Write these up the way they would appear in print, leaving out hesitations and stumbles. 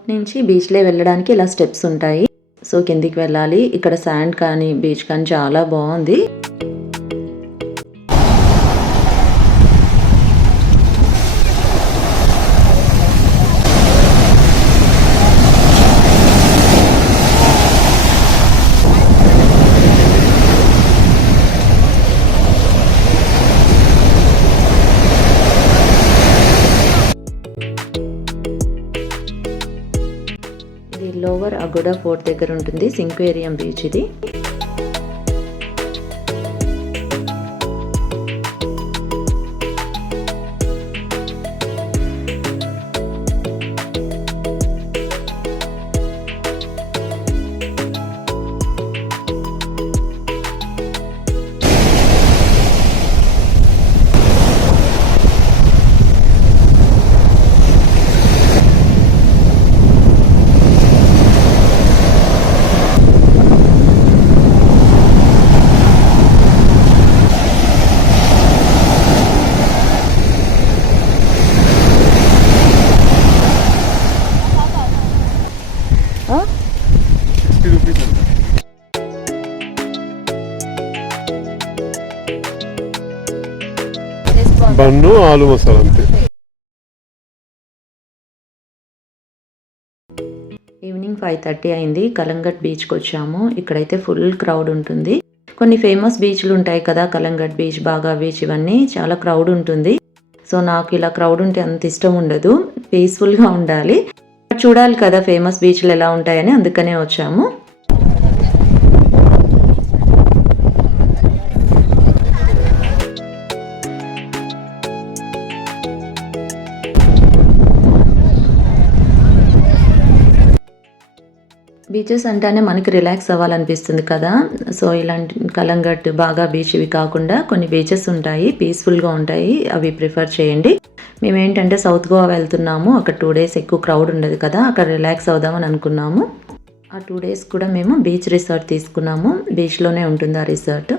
బోట్ నుంచి బీచ్లో వెళ్ళడానికి ఇలా స్టెప్స్ ఉంటాయి. సో కిందికి వెళ్ళాలి. ఇక్కడ శాండ్ కానీ బీచ్ కానీ చాలా బాగుంది. లోవర్ అగోడా ఫోర్ట్ దగ్గర ఉంటుంది సింక్వేరియం బీచ్ ఇది. బన్ను ఆలు మసాలా అంతే. ఈవినింగ్ 5:30 అయింది. కలంగట్ బీచ్కి వచ్చాము. ఇక్కడైతే ఫుల్ క్రౌడ్ ఉంటుంది. కొన్ని ఫేమస్ బీచ్లు ఉంటాయి కదా, కలంగట్ బీచ్, బాగా బీచ్, ఇవన్నీ చాలా క్రౌడ్ ఉంటుంది. సో నాకు ఇలా క్రౌడ్ ఉంటే అంత ఇష్టం ఉండదు. పీస్ఫుల్గా ఉండాలి. చూడాలి కదా ఫేమస్ బీచ్లు ఎలా ఉంటాయని, అందుకనే వచ్చాము. బీచెస్ అంటేనే మనకి రిలాక్స్ అవ్వాలనిపిస్తుంది కదా. సో ఇలాంటి కలంగట్, బాగా బీచ్ ఇవి కాకుండా కొన్ని బీచెస్ ఉంటాయి, పీస్ఫుల్గా ఉంటాయి, అవి ప్రిఫర్ చేయండి. మేమేంటంటే సౌత్ గోవా వెళ్తున్నాము. అక్కడ 2 days ఎక్కువ క్రౌడ్ ఉండదు కదా, అక్కడ రిలాక్స్ అవుదామని అనుకున్నాము. ఆ 2 days కూడా మేము బీచ్ రిసార్ట్ తీసుకున్నాము. బీచ్లోనే ఉంటుంది ఆ రిసార్ట్.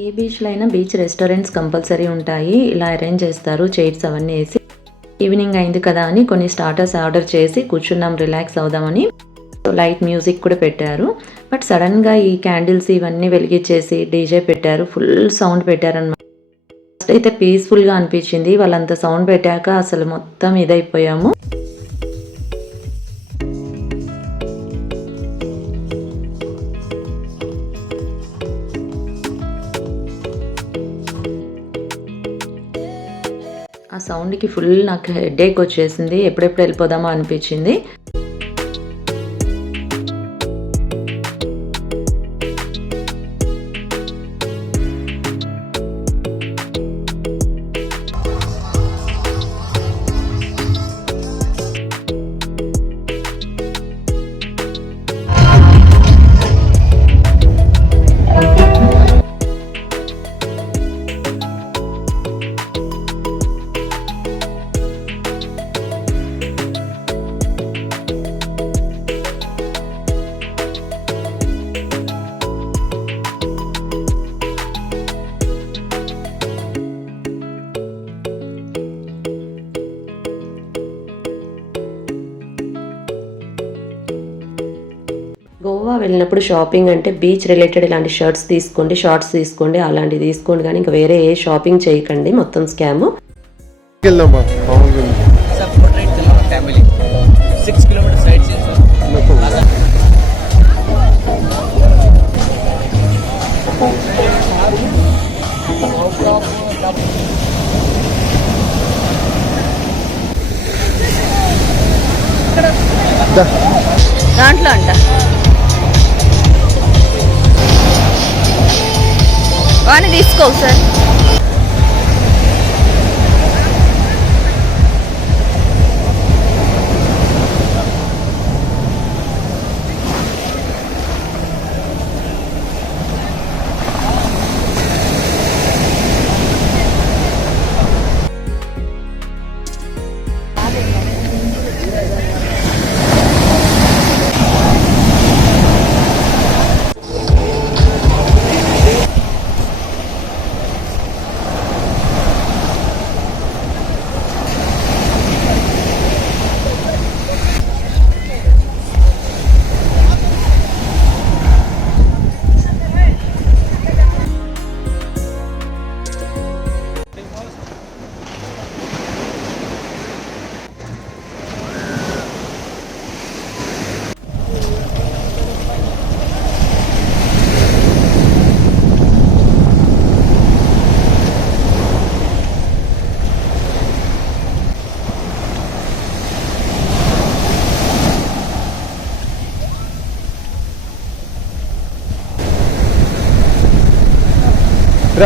ఏ బీచ్లో అయినా బీచ్ రెస్టారెంట్స్ కంపల్సరీ ఉంటాయి. ఇలా అరేంజ్ చేస్తారు, చైర్స్ అవన్నీ వేసి. ఈవినింగ్ అయింది కదా అని కొన్ని స్టార్టర్స్ ఆర్డర్ చేసి కూర్చున్నాం, రిలాక్స్ అవుదామని. లైట్ మ్యూజిక్ కూడా పెట్టారు. బట్ సడన్గా ఈ క్యాండిల్స్ ఇవన్నీ వెలిగించేసి డీజే పెట్టారు, ఫుల్ సౌండ్ పెట్టారనమాట. ఫస్ట్ అయితే పీస్ఫుల్గా అనిపించింది. వాళ్ళంత సౌండ్ పెట్టాక అసలు మొత్తం ఇదైపోయాము. ఆ సౌండ్కి ఫుల్ నాకు హెడేక్ వచ్చేసింది. ఎప్పుడెప్పుడు వెళ్ళిపోదామో అనిపించింది. గోవా వెళ్ళినప్పుడు షాపింగ్ అంటే బీచ్ రిలేటెడ్ ఇలాంటి షర్ట్స్ తీసుకోండి, షార్ట్స్ తీసుకోండి, అలాంటివి తీసుకోండి, కానీ ఇంకా వేరే ఏ షాపింగ్ చేయకండి, మొత్తం స్కామ్. ఫ్యామిలీ 6 kilometers సైడ్ దాంట్లో అంట వాణి తీసుకో సార్.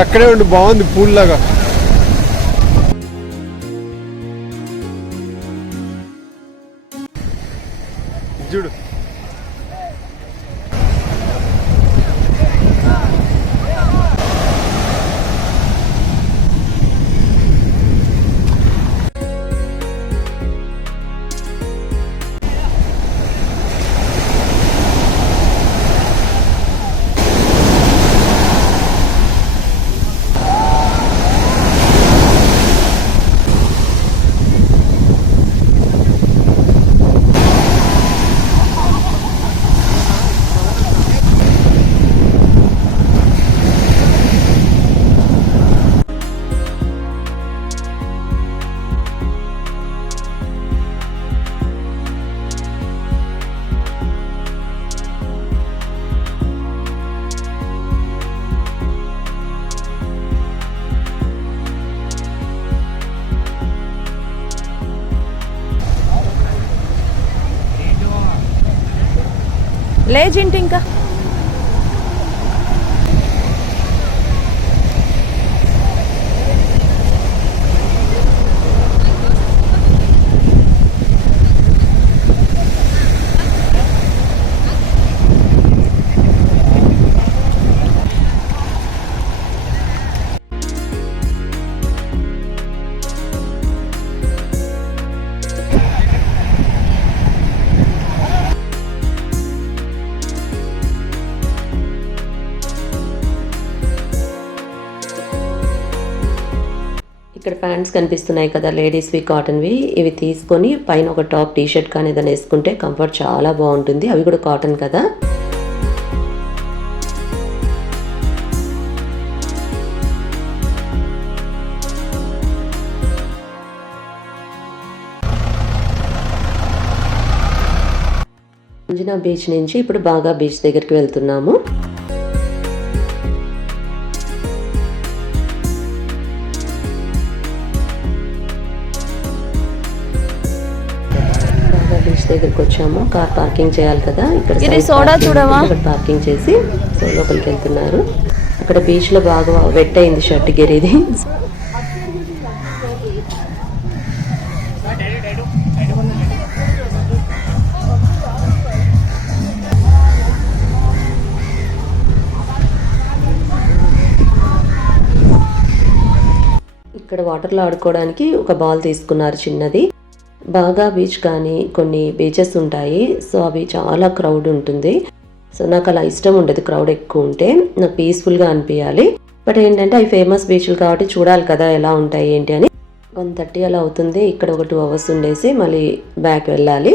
అక్కడే ఉండి బాగుంది పూల్ లాగా. చూడు లేజెంట్ ఇంకా ఇక్కడ ప్యాంట్స్ కనిపిస్తున్నాయి కదా లేడీస్వి కాటన్వి. ఇవి తీసుకొని పైన ఒక టాప్ టీ షర్ట్ కానీ ఏదైనా వేసుకుంటే కంఫర్ట్ చాలా బాగుంటుంది. అవి కూడా కాటన్ కదా. అంజనా బీచ్ నుంచి ఇప్పుడు బాగా బీచ్ దగ్గరికి వెళ్తున్నాము. బీచ్ దగ్గరికి వచ్చాము. కార్ పార్కింగ్ చేయాలి కదా. ఇక్కడ సోడా చూడవా, ఇక్కడ పార్కింగ్ చేసి సో లోపలికి వెళ్తున్నారు. అక్కడ బీచ్ లో బాగా వెట్ అయింది షర్ట్ గెరీది. ఇక్కడ వాటర్లో ఆడుకోవడానికి ఒక బాల్ తీసుకున్నారు చిన్నది. బాగా బీచ్ కానీ కొన్ని బీచెస్ ఉంటాయి, సో అవి చాలా క్రౌడ్ ఉంటుంది. సో నాకు అలా ఇష్టం ఉండదు క్రౌడ్ ఎక్కువ ఉంటే, నాకు పీస్ఫుల్గా అనిపించాలి. బట్ ఏంటంటే అవి ఫేమస్ బీచ్లు కాబట్టి చూడాలి కదా ఎలా ఉంటాయి ఏంటి అని. 1:30 అలా అవుతుంది. ఇక్కడ ఒక 2 hours ఉండేసి మళ్ళీ బ్యాక్ వెళ్ళాలి.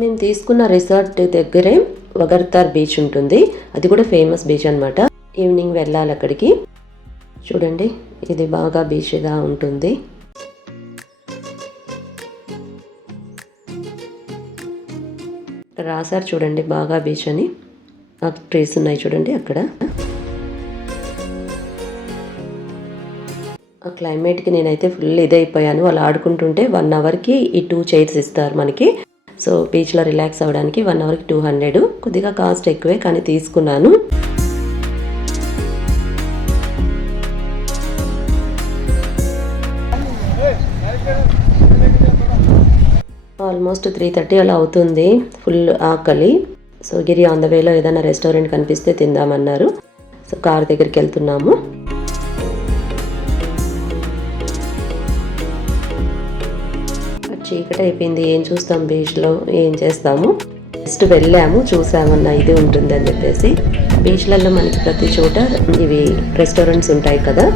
మేము తీసుకున్న రిసార్ట్ దగ్గరే వగర్తార్ బీచ్ ఉంటుంది. అది కూడా ఫేమస్ బీచ్ అనమాట. ఈవినింగ్ వెళ్ళాలి అక్కడికి. చూడండి ఇది బాగా బీచ్ గా ఉంటుంది. రాశారు చూడండి బాగా బీచ్ అని. ఆ ట్రీస్ ఉన్నాయి చూడండి అక్కడ. ఆ క్లైమేట్కి నేనైతే ఫుల్ ఇదైపోయాను. వాళ్ళు ఆడుకుంటుంటే 1 అవర్కి ఈ 2 చైర్స్ ఇస్తారు మనకి. సో బీచ్లో రిలాక్స్ అవ్వడానికి 1 అవర్కి 200. కొద్దిగా కాస్ట్ ఎక్కువే కానీ తీసుకున్నాను. ఆల్మోస్ట్ 3:30 అలా అవుతుంది. ఫుల్ ఆకలి. సో గిరి ఆన్ ద వేలో ఏదైనా రెస్టారెంట్ కనిపిస్తే తిందామన్నారు. సో కార్ దగ్గరికి వెళ్తున్నాము. చీకటి అయిపోయింది, ఏం చూస్తాం బీచ్లో, ఏం చేస్తాము. జస్ట్ వెళ్ళాము, చూసామన్న ఇది ఉంటుంది అని చెప్పేసి. బీచ్లలో మనకి ప్రతి చోట ఇవి రెస్టారెంట్స్ ఉంటాయి కదా.